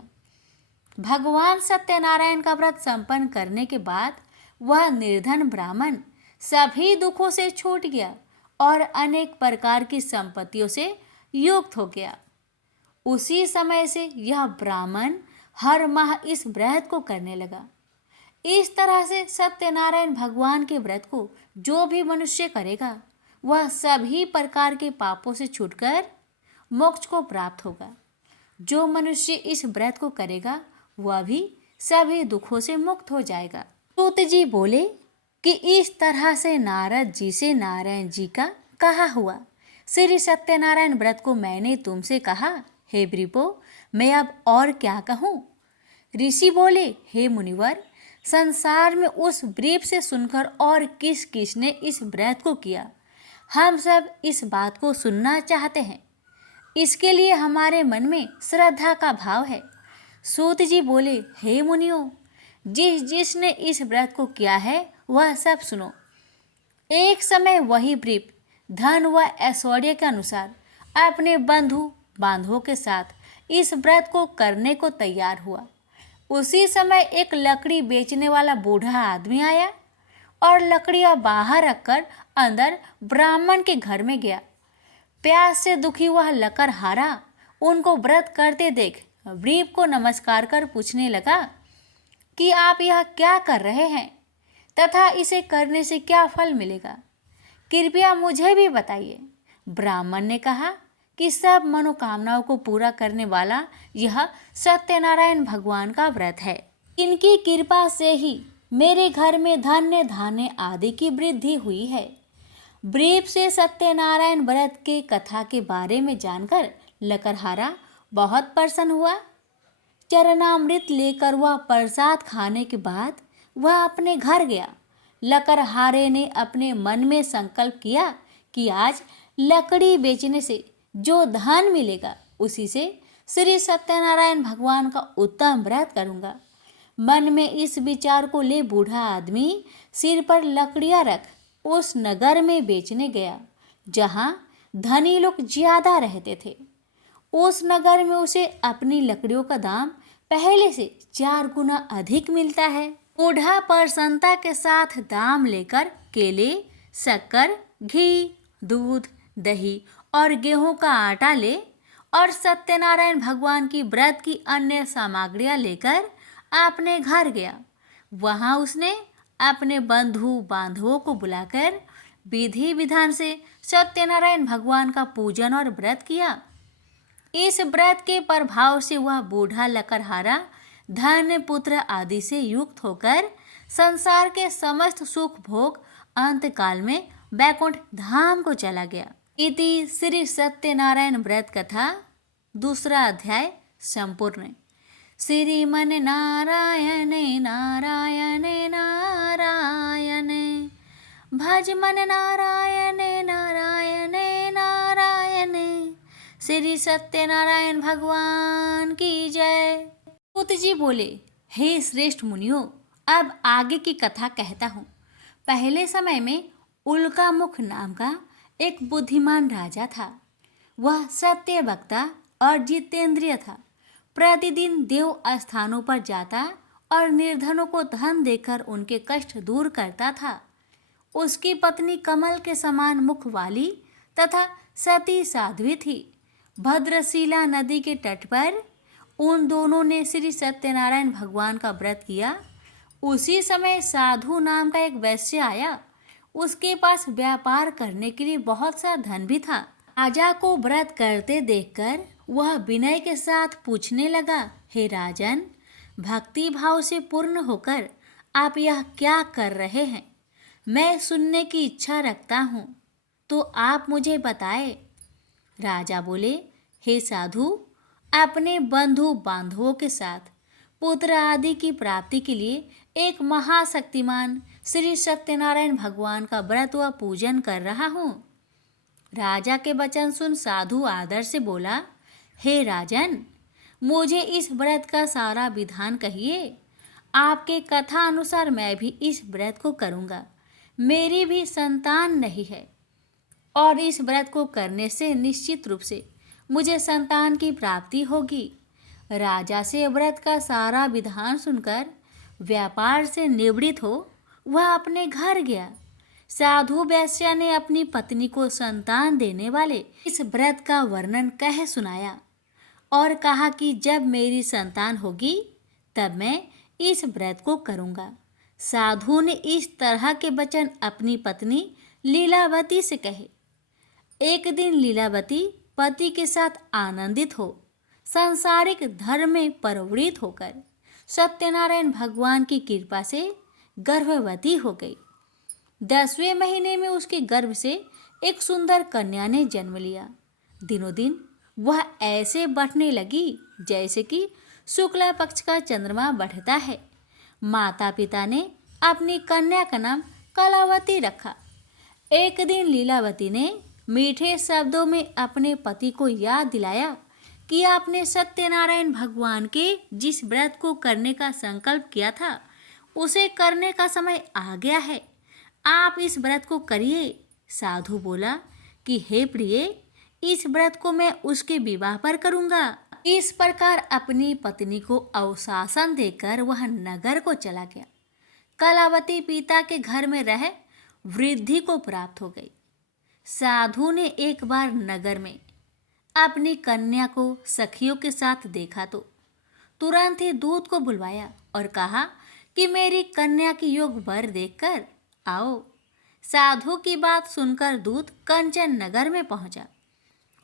भगवान सत्यनारायण का व्रत संपन्न करने के बाद वह निर्धन ब्राह्मण सभी दुखों से छूट गया और अनेक प्रकार की संपत्तियों से युक्त हो गया। उसी समय से यह ब्राह्मण हर माह इस व्रत को करने लगा। इस तरह से सत्यनारायण भगवान के व्रत को जो भी मनुष्य करेगा वह सभी प्रकार के पापों से छूटकर मोक्ष को प्राप्त होगा। जो मनुष्य इस व्रत को करेगा वह भी सभी दुखों से मुक्त हो जाएगा। सूत जी बोले कि इस तरह से नारद जी से नारायण जी का कहा हुआ श्री सत्यनारायण व्रत को मैंने तुमसे कहा, हे वृपो, मैं अब और क्या कहूँ। ऋषि बोले, हे मुनिवर, संसार में उस व्रीप से सुनकर और किस किस ने इस व्रत को किया, हम सब इस बात को सुनना चाहते हैं। इसके लिए हमारे मन में श्रद्धा का भाव है। सूत जी बोले, हे मुनियों, जिस जिसने इस व्रत को किया है वह सब सुनो। एक समय वही व्रीप धन व ऐश्वर्य के अनुसार अपने बंधु बांधवों के साथ इस व्रत को करने को तैयार हुआ। उसी समय एक लकड़ी बेचने वाला बूढ़ा आदमी आया और लकड़ियां बाहर रखकर अंदर ब्राह्मण के घर में गया। प्यास से दुखी वह लकड़हारा उनको व्रत करते देख व्रीप को नमस्कार कर पूछने लगा कि आप यह क्या कर रहे हैं तथा इसे करने से क्या फल मिलेगा, कृपया मुझे भी बताइए। ब्राह्मण ने कहा कि सब मनोकामनाओं को पूरा करने वाला यह सत्यनारायण भगवान का व्रत है। इनकी कृपा से ही मेरे घर में धन्य धान्य आदि की वृद्धि हुई है। व्रीप से सत्यनारायण व्रत के कथा के बारे में जानकर लकड़हारा बहुत प्रसन्न हुआ। चरणामृत लेकर वह प्रसाद खाने के बाद वह अपने घर गया। लकड़हारे ने अपने मन में संकल्प किया कि आज लकड़ी बेचने से जो धन मिलेगा उसी से श्री सत्यनारायण भगवान का उत्तम व्रत करूँगा। मन में इस विचार को ले बूढ़ा आदमी सिर पर लकड़ियाँ रख उस नगर में बेचने गया जहाँ धनी लोग ज्यादा रहते थे। उस नगर में उसे अपनी लकड़ियों का दाम पहले से 4 गुना अधिक मिलता है। बूढ़ा प्रसन्नता के साथ दाम लेकर केले, शक्कर, घी, दूध, दही और गेहूं का आटा ले और सत्यनारायण भगवान की व्रत की अन्य सामग्रियां लेकर अपने घर गया। वहां उसने अपने बंधु बांधवों को बुलाकर विधि विधान से सत्यनारायण भगवान का पूजन और व्रत किया। इस व्रत के प्रभाव से वह बूढ़ा लकड़हारा धन पुत्र आदि से युक्त होकर संसार के समस्त सुख भोग अंतकाल में बैकुंठ धाम को चला गया। इति श्री सत्यनारायण व्रत कथा 2 अध्याय संपूर्ण। श्रीमन नारायण नारायण नारायण भज मन नारायण नारायण नारायण। श्री सत्यनारायण भगवान की जय। सूत जी बोले, हे श्रेष्ठ मुनियों, अब आगे की कथा कहता हूँ। पहले समय में उल्कामुख नाम का एक बुद्धिमान राजा था। वह सत्य वक्ता और जितेंद्रिय था। प्रतिदिन देव स्थानों पर जाता और निर्धनों को धन देकर उनके कष्ट दूर करता था। उसकी पत्नी कमल के समान मुख वाली तथा सती साध्वी थी। भद्रशिला नदी के तट पर उन दोनों ने श्री सत्यनारायण भगवान का व्रत किया। उसी समय साधु नाम का एक वैश्य आया। उसके पास व्यापार करने के लिए बहुत सा धन भी था। राजा को व्रत करते देखकर वह विनय के साथ पूछने लगा, हे राजन, भक्ति भाव से पूर्ण होकर आप यह क्या कर रहे हैं? मैं सुनने की इच्छा रखता हूँ, तो आप मुझे बताए। राजा बोले, हे साधु, अपने बंधु बांधवों के साथ पुत्र आदि की प्राप्ति के लिए एक महाशक्तिमान श्री सत्यनारायण भगवान का व्रत व पूजन कर रहा हूँ। राजा के वचन सुन साधु आदर से बोला, हे राजन, मुझे इस व्रत का सारा विधान कहिए। आपके कथा अनुसार मैं भी इस व्रत को करूँगा। मेरी भी संतान नहीं है और इस व्रत को करने से निश्चित रूप से मुझे संतान की प्राप्ति होगी। राजा से व्रत का सारा विधान सुनकर व्यापार से निवृत्त हो वह अपने घर गया। साधु वैश्या ने अपनी पत्नी को संतान देने वाले इस व्रत का वर्णन कह सुनाया और कहा कि जब मेरी संतान होगी तब मैं इस व्रत को करूँगा। साधु ने इस तरह के वचन अपनी पत्नी लीलावती से कहे। एक दिन लीलावती पति के साथ आनंदित हो सांसारिक धर्म में प्रवृत्त होकर सत्यनारायण भगवान की कृपा से गर्भवती हो गई। 10वें महीने में उसके गर्भ से एक सुंदर कन्या ने जन्म लिया। दिनों दिन वह ऐसे बढ़ने लगी जैसे कि शुक्ला पक्ष का चंद्रमा बढ़ता है। माता पिता ने अपनी कन्या का नाम कलावती रखा। एक दिन लीलावती ने मीठे शब्दों में अपने पति को याद दिलाया कि आपने सत्यनारायण भगवान के जिस व्रत को करने का संकल्प किया था उसे करने का समय आ गया है। आप इस व्रत को करिए। साधु बोला कि हे प्रिय, इस व्रत को मैं उसके विवाह पर करूँगा। इस प्रकार अपनी पत्नी को अवशासन देकर वह नगर को चला गया। कलावती पिता के घर में रह वृद्धि को प्राप्त हो गई। साधु ने एक बार नगर में अपनी कन्या को सखियों के साथ देखा तो तुरंत ही दूत को बुलवाया और कहा कि मेरी कन्या की योग वर देखकर आओ। साधु की बात सुनकर दूत कंचन नगर में पहुंचा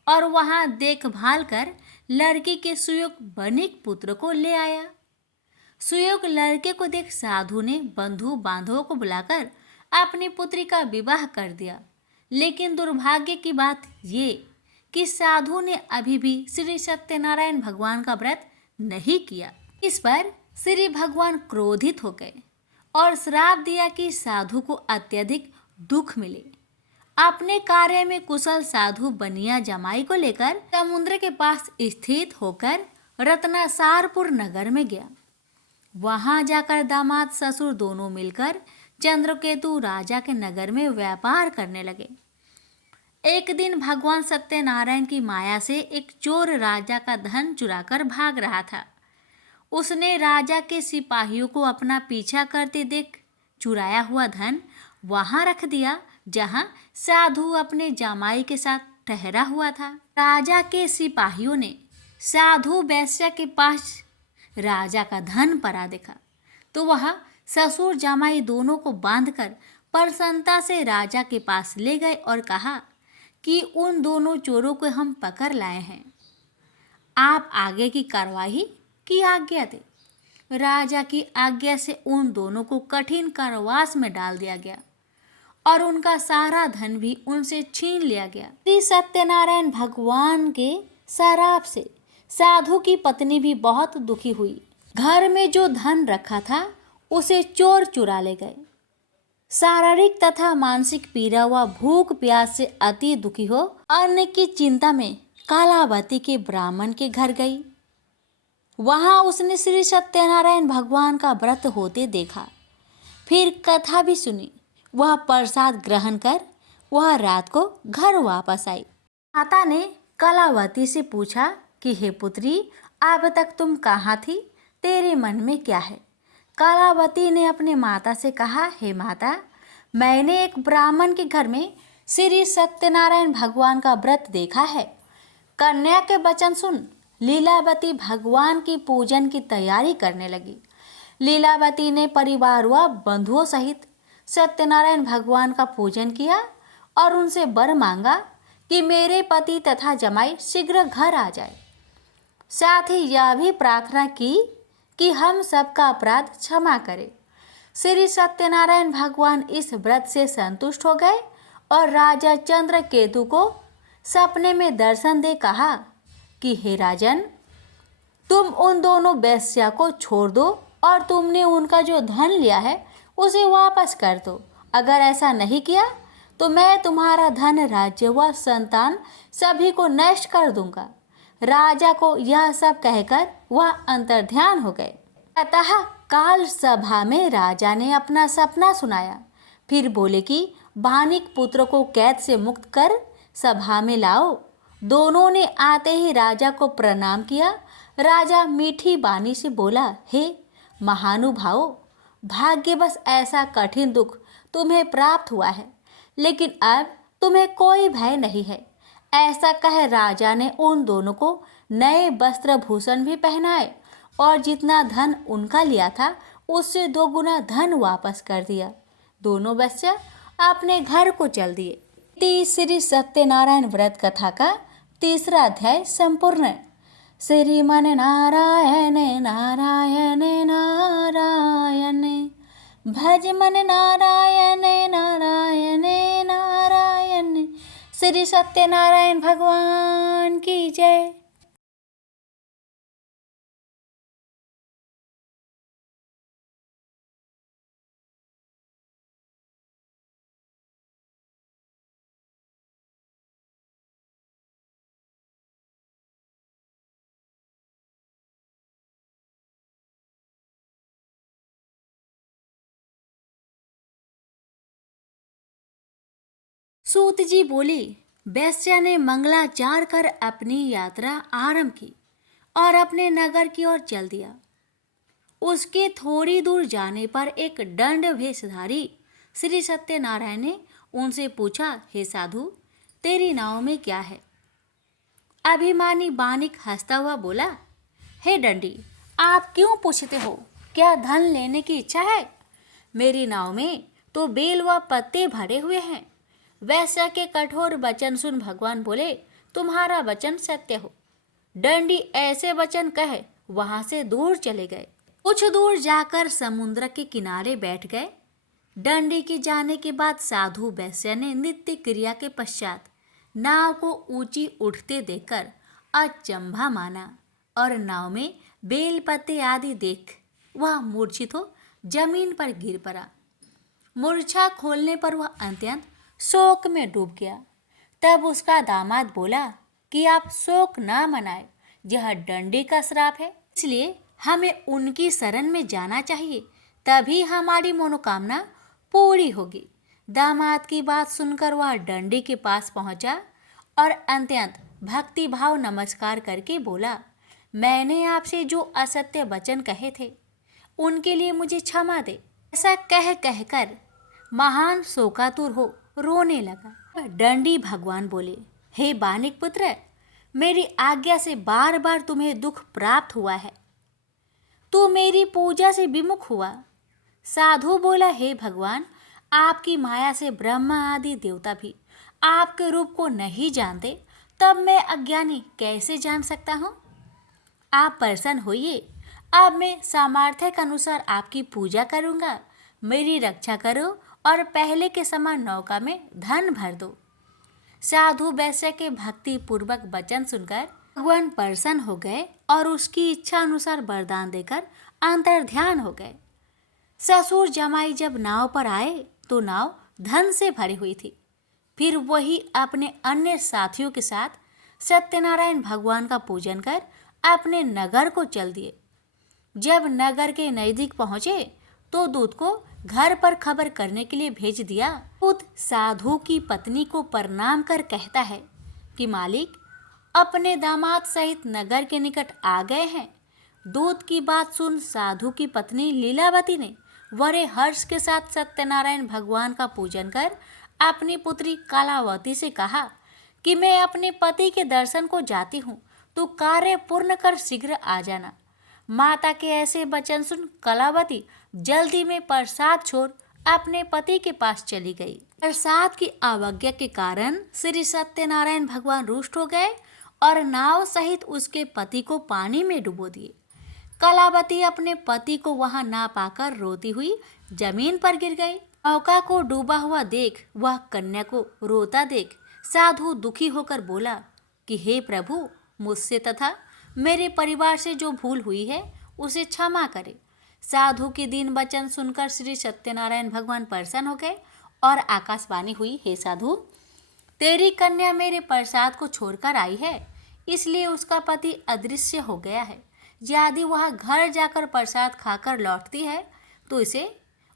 और वहां देखभाल कर लड़की के सुयोग बनिक पुत्र को ले आया। सुयोग लड़के को देख साधु ने बंधु बांधवों को बुलाकर अपनी पुत्री का विवाह कर दिया। लेकिन दुर्भाग्य की बात ये कि साधु ने अभी भी श्री सत्यनारायण भगवान का व्रत नहीं किया। इस पर श्री भगवान क्रोधित हो गए और श्राप दिया कि साधु को अत्यधिक दुख मिले। अपने कार्य में कुशल साधु बनिया जमाई को लेकर समुद्र के पास स्थित होकर रत्नासारपुर नगर में गया। वहां जाकर दामाद ससुर दोनों मिलकर चंद्रकेतु राजा के नगर में व्यापार करने लगे। एक दिन भगवान सत्यनारायण की माया से एक चोर राजा का धन चुराकर भाग रहा था। उसने राजा के सिपाहियों को अपना पीछा करते देख चुराया हुआ धन वहां रख दिया जहां साधु अपने जमाई के साथ ठहरा हुआ था। राजा के सिपाहियों ने साधु वैश्या के पास राजा का धन पड़ा देखा तो वह ससुर जमाई दोनों को बांधकर प्रसन्नता से राजा के पास ले गए और कहा कि उन दोनों चोरों को हम पकड़ लाए हैं, आप आगे की कार्रवाई की आज्ञा दे। राजा की आज्ञा से उन दोनों को कठिन कारावास में डाल दिया गया और उनका सारा धन भी उनसे छीन लिया गया। श्री सत्यनारायण भगवान के शराप से साधु की पत्नी भी बहुत दुखी हुई। घर में जो धन रखा था उसे चोर चुरा ले गए। शारीरिक तथा मानसिक पीड़ा व भूख प्यास से अति दुखी हो अन्न की चिंता में कालावती के ब्राह्मण के घर गई। वहां उसने श्री सत्यनारायण भगवान का व्रत होते देखा। फिर कथा भी सुनी। वह प्रसाद ग्रहण कर वह रात को घर वापस आई। माता ने कलावती से पूछा कि हे पुत्री, अब तक तुम कहाँ थी? तेरे मन में क्या है? कलावती ने अपनी माता से कहा, हे माता, मैंने एक ब्राह्मण के घर में श्री सत्यनारायण भगवान का व्रत देखा है। कन्या के वचन सुन लीलावती भगवान की पूजन की तैयारी करने लगी। लीलावती ने परिवार व बंधुओं सहित सत्यनारायण भगवान का पूजन किया और उनसे वर मांगा कि मेरे पति तथा जमाई शीघ्र घर आ जाए। साथ ही यह भी प्रार्थना की कि हम सबका अपराध क्षमा करें। श्री सत्यनारायण भगवान इस व्रत से संतुष्ट हो गए और राजा चंद्रकेतु को सपने में दर्शन दे कहा कि हे राजन, तुम उन दोनों वेश्या को छोड़ दो और तुमने उनका जो धन लिया है उसे वापस कर दो। अगर ऐसा नहीं किया तो मैं तुम्हारा धन, राज्य व संतान सभी को नष्ट कर दूंगा। राजा को यह सब कहकर वह अंतर्ध्यान हो गए। अतः काल सभा में राजा ने अपना सपना सुनाया। फिर बोले कि बानिक पुत्र को कैद से मुक्त कर सभा में लाओ। दोनों ने आते ही राजा को प्रणाम किया। राजा मीठी बानी से बोला, हे महानुभावों, भाग्यवश ऐसा कठिन दुख तुम्हें प्राप्त हुआ है, लेकिन अब तुम्हें कोई भय नहीं है। ऐसा कह राजा ने उन दोनों को नए वस्त्र भूषण भी पहनाए और जितना धन उनका लिया था उससे 2 गुना धन वापस कर दिया। दोनों वेश्या अपने घर को चल दिए। श्री सत्यनारायण व्रत कथा का 3रा अध्याय संपूर्ण। श्रीमन नारायण नारायण नारायण, भज मन नारायण नारायण नारायण। श्री सत्यनारायण भगवान की जय। सूत जी बोली, वेश्या ने मंगलाचार कर अपनी यात्रा आरंभ की और अपने नगर की ओर चल दिया। उसके थोड़ी दूर जाने पर एक दंड भेषधारी श्री सत्यनारायण ने उनसे पूछा, हे साधु, तेरी नाव में क्या है? अभिमानी बानिक हंसता हुआ बोला, हे दंडी, आप क्यों पूछते हो? क्या धन लेने की इच्छा है? मेरी नाव में तो बेल व पत्ते भरे हुए हैं। वैश्या के कठोर वचन सुन भगवान बोले, तुम्हारा वचन सत्य हो। दंडी ऐसे वचन कह वहां से दूर चले गए। कुछ दूर जाकर समुद्र के किनारे बैठ गए। दंडी के जाने के बाद साधु वैश्या ने नित्य क्रिया के पश्चात नाव को ऊंची उठते देखकर अचंभा माना और नाव में बेल पत्ते आदि देख वह मूर्छित हो जमीन पर गिर पड़ा। मूर्छा खोलने पर वह अत्यंत शोक में डूब गया। तब उसका दामाद बोला कि आप शोक ना मनाए, यह दंडी का श्राप है, इसलिए हमें उनकी शरण में जाना चाहिए, तभी हमारी मनोकामना पूरी होगी। दामाद की बात सुनकर वह दंडी के पास पहुंचा और अत्यंत भक्ति भाव नमस्कार करके बोला, मैंने आपसे जो असत्य वचन कहे थे उनके लिए मुझे क्षमा दे। ऐसा कह कहकर महान शोकातुर हो रोने लगा। दंडी भगवान बोले, हे बानिक पुत्र, मेरी आज्ञा से बार बार तुम्हें दुख प्राप्त हुआ है, तू मेरी पूजा से विमुख हुआ। साधु बोला, हे भगवान, आपकी माया से ब्रह्मा आदि देवता भी आपके रूप को नहीं जानते, तब मैं अज्ञानी कैसे जान सकता हूँ? आप प्रसन्न होइए, अब मैं सामर्थ्य के अनुसार आपकी पूजा करूँगा। मेरी रक्षा करो और पहले के समान नौका में धन भर दो। साधु वैश्य के भक्ति पूर्वक वचन सुनकर भगवान प्रसन्न हो गए और उसकी इच्छा अनुसार वरदान देकर अंतर्ध्यान हो गए। ससुर जमाई जब नाव पर आए तो नाव धन से भरी हुई थी। फिर वही अपने अन्य साथियों के साथ सत्यनारायण भगवान का पूजन कर अपने नगर को चल दिए। जब नगर के नजदीक पहुंचे तो दूत को घर पर खबर करने के लिए भेज दिया। दूत साधु की पत्नी को प्रणाम कर कहता है कि मालिक अपने दामाद सहित नगर के निकट आ गए हैं। दूत की बात सुन साधु की पत्नी लीलावती ने बड़े हर्ष के साथ सत्यनारायण भगवान का पूजन कर अपनी पुत्री कलावती से कहा कि मैं अपने पति के दर्शन को जाती हूँ, तू कार्य पूर्ण कर शीघ्र आ जाना। माता के ऐसे वचन सुन कलावती जल्दी में प्रसाद छोड़ अपने पति के पास चली गई। प्रसाद की अवज्ञा के कारण श्री सत्यनारायण भगवान रुष्ट हो गए और नाव सहित उसके पति को पानी में डुबो दिए। कलावती अपने पति को वहां ना पाकर रोती हुई जमीन पर गिर गई। नौका को डूबा हुआ देख वह कन्या को रोता देख साधु दुखी होकर बोला कि हे प्रभु, मुझसे तथा मेरे परिवार से जो भूल हुई है उसे क्षमा करे। साधु के दीन वचन सुनकर श्री सत्यनारायण भगवान प्रसन्न हो गए और आकाशवाणी हुई, हे साधु, तेरी कन्या मेरे प्रसाद को छोड़कर आई है, इसलिए उसका पति अदृश्य हो गया है। यदि वह घर जाकर प्रसाद खाकर लौटती है तो इसे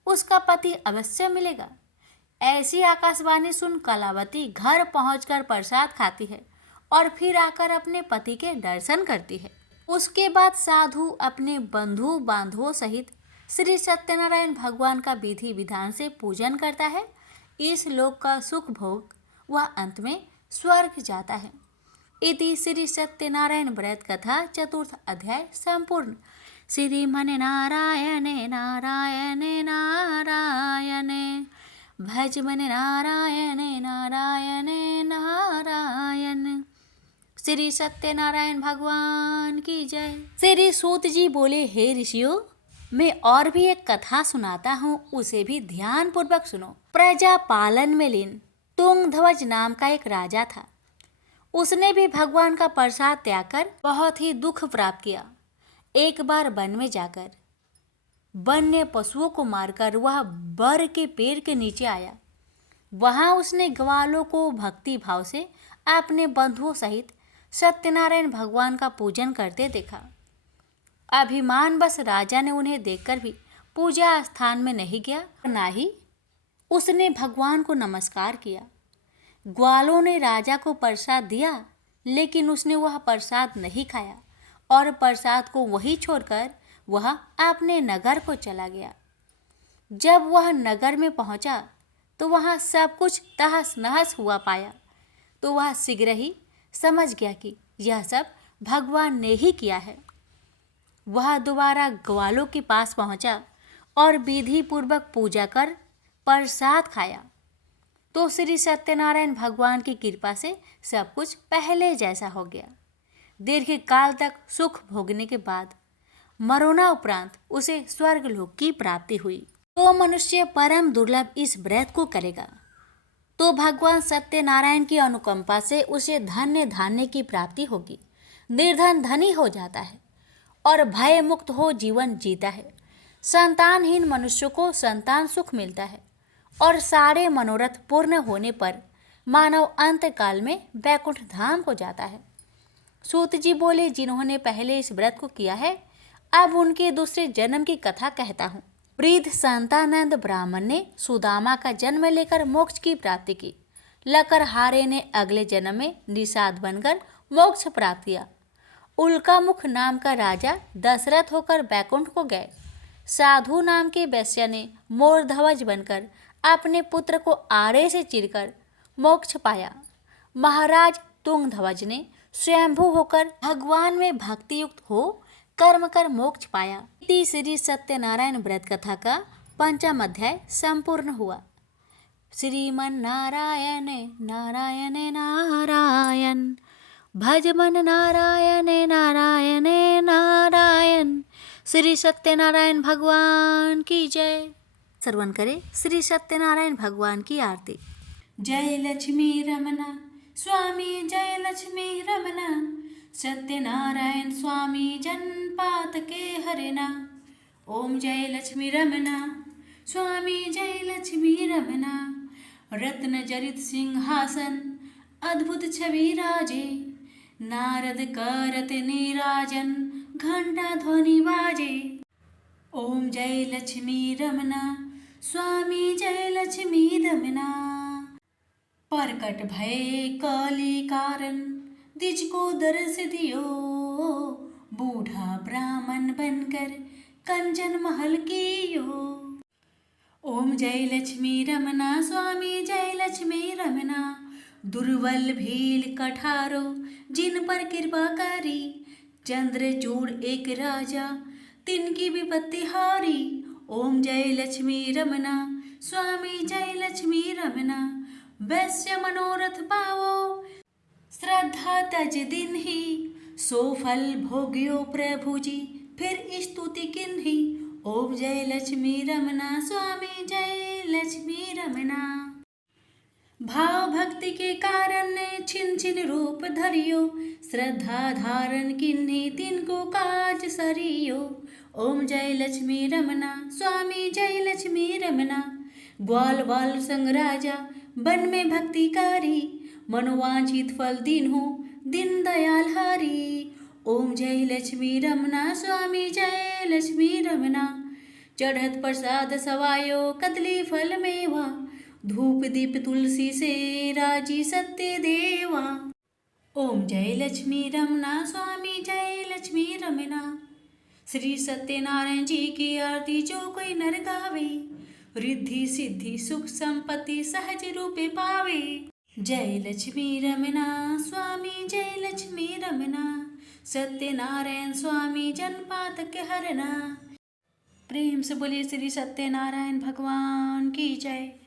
उसका पति अवश्य मिलेगा। ऐसी आकाशवाणी सुन कलावती घर पहुंचकर प्रसाद खाती है और फिर आकर अपने पति के दर्शन करती है। उसके बाद साधु अपने बंधु बांधवों सहित श्री सत्यनारायण भगवान का विधि विधान से पूजन करता है। इस लोक का सुख भोग वह अंत में स्वर्ग जाता है। इति श्री सत्यनारायण व्रत कथा चतुर्थ अध्याय संपूर्ण। श्रीमन नारायणे नारायणे नारायणे भज मन नारायणे नारायणे नारायण। श्री सत्यनारायण भगवान की जय। श्री सूत जी बोले, हे ऋषियों, मैं और भी एक कथा सुनाता हूँ, उसे भी ध्यान पूर्वक सुनो। प्रजा पालन में लीन तुंगध्वज नाम का एक राजा था। उसने भी भगवान का प्रसाद त्याग कर बहुत ही दुख प्राप्त किया। एक बार वन में जाकर वन्य पशुओं को मारकर वह बर के पेड़ के नीचे आया। वहां उसने ग्वालों को भक्ति भाव से अपने बंधुओं सहित सत्यनारायण भगवान का पूजन करते देखा। अभिमानवश राजा ने उन्हें देखकर भी पूजा स्थान में नहीं गया, ना ही उसने भगवान को नमस्कार किया। ग्वालों ने राजा को प्रसाद दिया, लेकिन उसने वह प्रसाद नहीं खाया और प्रसाद को वहीं छोड़कर वह अपने नगर को चला गया। जब वह नगर में पहुंचा तो वहां सब कुछ तहस नहस हुआ पाया, तो वह शीघ्र ही समझ गया कि यह सब भगवान ने ही किया है। वह दोबारा ग्वालों के पास पहुंचा और विधि पूर्वक पूजा कर प्रसाद खाया, तो श्री सत्यनारायण भगवान की कृपा से सब कुछ पहले जैसा हो गया। दीर्घ काल तक सुख भोगने के बाद मरोना उपरांत उसे स्वर्गलोक की प्राप्ति हुई। तो मनुष्य परम दुर्लभ इस व्रत को करेगा तो भगवान सत्यनारायण की अनुकंपा से उसे धन्य धान्य की प्राप्ति होगी। निर्धन धनी हो जाता है और भय मुक्त हो जीवन जीता है। संतानहीन मनुष्य को संतान सुख मिलता है और सारे मनोरथ पूर्ण होने पर मानव अंत काल में वैकुंठ धाम को जाता है। सूत जी बोले, जिन्होंने पहले इस व्रत को किया है, अब उनके दूसरे जन्म की कथा कहता हूँ। वृद्ध संतानंद ब्राह्मण ने सुदामा का जन्म लेकर मोक्ष की प्राप्ति की। लकरहारे ने अगले जन्म में निषाद बनकर मोक्ष प्राप्त किया। उल्कामुख नाम का राजा दशरथ होकर बैकुंठ को गए। साधु नाम के वैश्य ने मोरध्वज बनकर अपने पुत्र को आरे से चीरकर मोक्ष पाया। महाराज तुंगध्वज ने स्वयंभू होकर भगवान में भक्ति युक्त हो कर्म कर मोक्ष पाया। श्री सत्यनारायण व्रत कथा का पंचम अध्याय संपूर्ण हुआ। श्रीमन नारायण नारायण नारायण भज मन नारायण नारायण नारायण। श्री सत्यनारायण भगवान की जय। श्रवण करें श्री सत्यनारायण भगवान की आरती। जय लक्ष्मी रमना स्वामी, जय लक्ष्मी रमना सत्यनारायण स्वामी, जनपात के हरिना। ओम जय लक्ष्मी रमना स्वामी, जय लक्ष्मी रमना। रत्न जरित सिंहासन अद्भुत छवि राजे, नारद करत नीराजन घंटा ध्वनि बाजे। ओम जय लक्ष्मी रमना स्वामी, जय लक्ष्मी रमना। परकट भय काली कारण द्विज को दर्श दियो, बूढ़ा ब्राह्मण बनकर कंचन महल कियो। ओम जय लक्ष्मी रमना स्वामी, जय लक्ष्मी रमना। दुर्बल भील कठारो जिन पर कृपा करी, चंद्रचूड़ एक राजा तिनकी विपत्ति हारी। ओम जय लक्ष्मी रमना स्वामी, जय लक्ष्मी रमना। वैश्य मनोरथ पावो श्रद्धा तज दिन ही, सो फल भोग्यो प्रभु जी फिर स्तुति किन्ही। ओम जय लक्ष्मी रमना स्वामी जय लक्ष्मी रमना। भाव भक्ति के कारण ने छिन छिन रूप धरियो, श्रद्धा धारण किन्ही तिनको काज सरियो। ओम जय लक्ष्मी रमना स्वामी जय लक्ष्मी रमना। ग्वाल वाल संग राजा वन में भक्तिकारी, मनोवांछित फल दीन्हो दीन दयाल हरि। ओम जय लक्ष्मी रमना स्वामी जय लक्ष्मी रमना। चढ़त प्रसाद सवायो कदली फल मेवा, धूप दीप तुलसी से राजी सत्य देवा। ओम जय लक्ष्मी रमना स्वामी जय लक्ष्मी रमना। श्री सत्यनारायण जी की आरती जो कोई नर गावे, रिद्धि सिद्धि सुख संपत्ति सहज रूपे पावे। जय लक्ष्मी रमना स्वामी जय लक्ष्मी रमना। सत्यनारायण स्वामी जनपात के हरना। प्रेम से बोलिए श्री सत्यनारायण भगवान की जय।